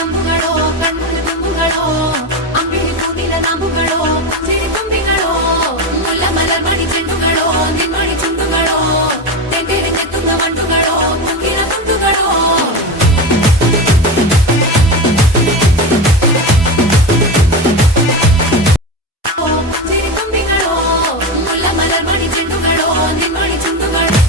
അമ്പുകളോ കണ്ണുകൾ തുമ്പുകളോ അമ്പിളി പൂനില നാമ്പുകളോ ചിരി തുമ്പികളോ മുല്ലമലർ മണി ചെണ്ടുകളോ നിൻമണി ചുണ്ടുകളോ തെണ്ടിരിഞ്ഞെത്തുന്ന വണ്ടുകളോ മുക്കിന തുണ്ടുകളോ ചിരി തുമ്പികളോ മുല്ലമലർ മണി ചെണ്ടുകളോ നിൻമണി ചുണ്ടുകളോ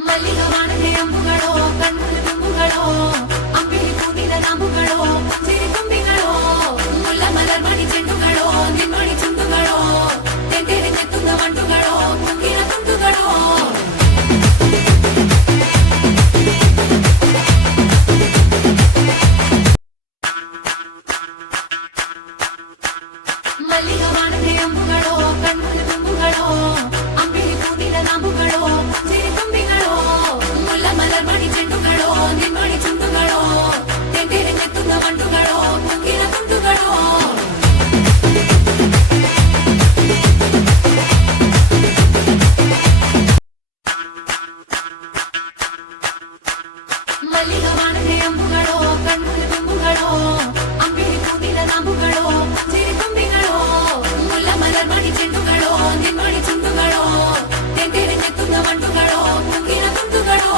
മല്ലികവാണന്റെ അമ്പുകളോ കണ്ണുകൾ തുമ്പുകളോ അമ്പിളി പൂനില നാമ്പുകളോ ചിരി തുമ്പികളോ മുല്ലമലർ മണി ചെണ്ടുകളോ നിൻമണി ചുണ്ടുകളോ തെണ്ടിരിഞ്ഞെത്തുന്ന വണ്ടുകളോ മുക്കിന തുണ്ടുകളോ മല്ലികവാണന്റെ അമ്പുകളോ കണ്ണുകൾ തുമ്പുകളോ അമ്പിളി പൂനില നാമ്പുകളോ ചിരി തുമ്പികളോ മുല്ലമലർ മണി ചെണ്ടുകളോ നിൻമണി ചുണ്ടുകളോ തെണ്ടിരിഞ്ഞെത്തുന്ന വണ്ടുകളോ മുക്കിന തുണ്ടുകളോ മല്ലികവാണന്റെ അമ്പുകളോ കണ്ണുകൾ തുമ്പുകളോ അമ്പിളി പൂനില നാമ്പുകളോ ചിരി തുമ്പികളോ മുല്ലമലർ മണി ചെണ്ടുകളോ നിൻമണി ചുണ്ടുകളോ തെണ്ടിരിഞ്ഞെത്തുന്ന വണ്ടുകളോ മുക്കിന തുണ്ടുകളോ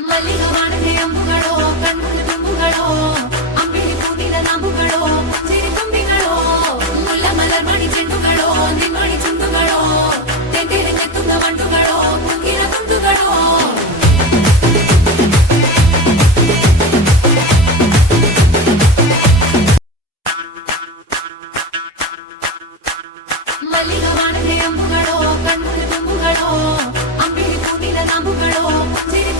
മല്ലികവാണന്റെ അമ്പുകളോ കണ്ണുകൾ തുമ്പുകളോ അമ്പിളി പൂനില നാമ്പുകളോ ചിരി തുമ്പികളോ മുല്ലമലർ മണി ചെണ്ടുകളോ നിൻമണി ചുണ്ടുകളോ തെണ്ടിരിഞ്ഞെത്തുന്ന വണ്ടുകളോ മുക്കിന തുണ്ടുകളോ മല്ലികവാണന്റെ അമ്പുകളോ കണ്ണുകൾ തുമ്പുകളോ അമ്പിളി പൂനില നാമ്പുകളോ ചിരി